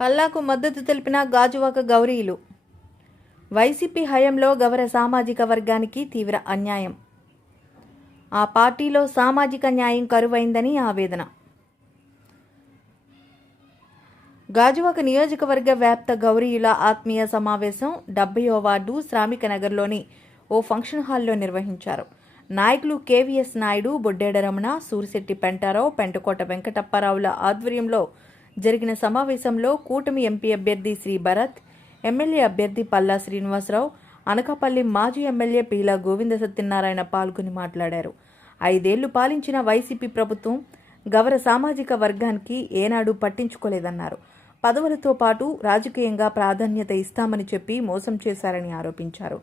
పల్లాకు మద్దతు తెలిపిన గాజువాక గౌరీలు. వైసీపీ హయంలో గౌర సామాజిక వర్గానికి తీవ్ర అన్యాయం. ఆ పార్టీలో సామాజిక న్యాయం కరువైందని ఆవేదన. గాజువాక నియోజకవర్గ వ్యాప్త గౌరీయుల ఆత్మీయ సమావేశం డెబ్బయో వార్డు శ్రామిక నగర్లోని ఓ ఫంక్షన్ హాల్లో నిర్వహించారు. నాయకులు కేవీఎస్ నాయుడు బొడ్డేడ రమణ సూరిశెట్టి పెంటారావు పెంటకోట వెంకటప్పారావుల ఆధ్వర్యంలో జరిగిన సమావేశంలో కూటమి ఎంపీ అభ్యర్థి శ్రీ భరత్ ఎమ్మెల్యే అభ్యర్థి పల్లా శ్రీనివాసరావు అనకాపల్లి మాజీ ఎమ్మెల్యే పీలా గోవింద సత్యనారాయణ పాల్గొని మాట్లాడారు. ఐదేళ్ళు పాలించిన వైసీపీ ప్రభుత్వం గవర సామాజిక వర్గానికి ఏనాడు పట్టించుకోలేదన్నారు. పదవులతో పాటు రాజకీయంగా ప్రాధాన్యత ఇస్తామని చెప్పి మోసం చేశారని ఆరోపించారు.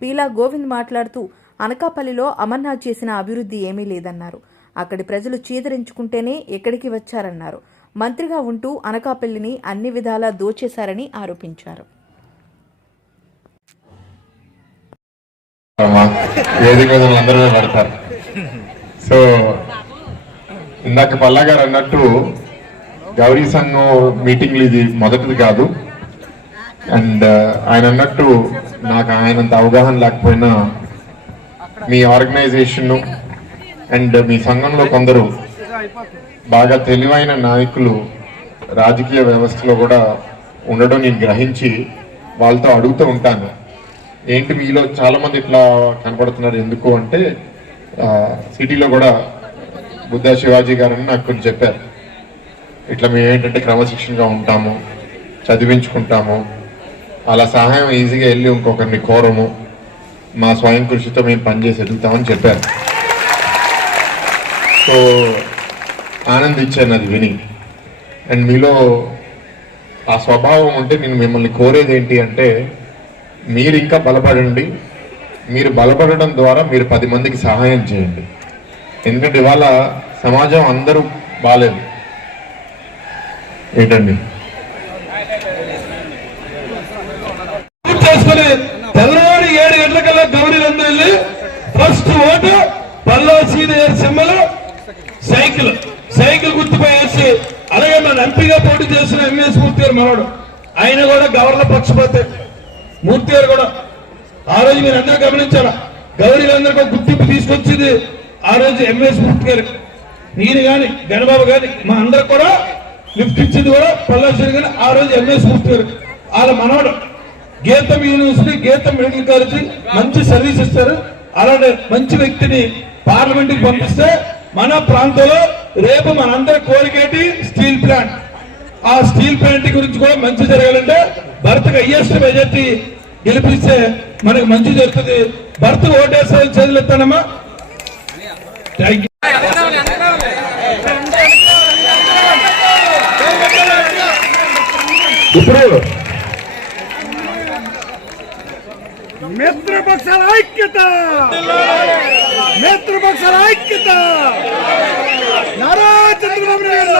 పీలా గోవింద్ మాట్లాడుతూ అనకాపల్లిలో అమర్నాథ్ చేసిన అభివృద్ధి ఏమీ లేదన్నారు. అక్కడి ప్రజలు చీదరించుకుంటేనే ఎక్కడికి వచ్చారన్నారు. మంత్రిగా ఉంటూ అనకాపల్లిని అన్ని విధాలా దోచేశారని ఆరోపించారు. అందరూ సో ఇందాక పల్లా గారు అన్నట్టు గౌరీ సంఘం మీటింగ్లు ఇది మొదటిది కాదు. అండ్ ఆయన అన్నట్టు నాకు ఆయనంత అవగాహన లేకపోయినా మీ ఆర్గనైజేషన్ అండ్ మీ సంఘంలో కొందరు బాగా తెలివైన నాయకులు రాజకీయ వ్యవస్థలో కూడా ఉండడం నేను గ్రహించి వాళ్ళతో అడుగుతూ ఉంటాను. ఏంటి మీలో చాలామంది ఇట్లా కనపడుతున్నారు ఎందుకు అంటే సిటీలో కూడా బుద్ధ శివాజీ గారని నాకు కొంచెం చెప్పారు. ఇట్లా మేము ఏంటంటే క్రమశిక్షణగా ఉంటాము చదివించుకుంటాము అలా సహాయం ఈజీగా వెళ్ళి ఇంకొకరిని కోరము మా స్వయం కృషితో మేము పనిచేసి వెళ్తామని చెప్పారు. సో ఆనందించాను అది విని. అండ్ మీలో ఆ స్వభావం ఉంటే నేను మిమ్మల్ని కోరేది ఏంటి అంటే మీరు ఇంకా బలపడండి. మీరు బలపడడం ద్వారా మీరు పది మందికి సహాయం చేయండి. ఎందుకంటే ఇవాళ సమాజం అందరూ బాలేదు. ఏంటండి? తెల్లవారి ఏడు గంటలకల్లా గౌరీలందరూ వెళ్ళి ఫస్ట్ ఓటు పల్లా సీనియర్ సిమ్మలో సైకిల్ సైకిల్ గుర్తుపై వేసి అలాగే మన ఎంపీగా పోటీ చేసిన ఎంఎస్ మూర్తి గారు మనవాడు ఆయన కూడా గవర్నర్ పక్షపాతే. మూర్తి గారు కూడా. ఆ రోజు మీరు అందరూ గమనించాలా? గౌరీలందరికీ ఒక గుర్తింపు తీసుకొచ్చింది ఆ రోజు ఎంఎస్ మూర్తి గారు నేను కానీ గణబాబు కానీ మా అందరు కూడా లిఫ్ట్ ఇచ్చింది కూడా పల్లాశ్వరి కానీ ఆ రోజు ఎంఎస్ మూర్తి గారు వాళ్ళ మనవాడు గీతం యూనివర్సిటీ గీతం మెడికల్ కాలేజీ మంచి సర్వీస్ ఇస్తారు. అలాంటి మంచి వ్యక్తిని పార్లమెంట్కి పంపిస్తే మన ప్రాంతంలో రేపు మనందరి కోరికేటి స్టీల్ ప్లాంట్. ఆ స్టీల్ ప్లాంట్ గురించి కూడా మంచి జరగాలంటే భర్తకు హయ్యెస్ట్ మెజార్టీ గెలిపిస్తే మనకు మంచి జరుగుతుంది. భర్త ఓటేసారి చదివిస్తానమ్మా థ్యాంక్ యూ ఇప్పుడు మిత్రపక్షాల ఐక్యత! మిత్రపక్షాల ఐక్యత. నారా చంద్రబాబు నాయుడు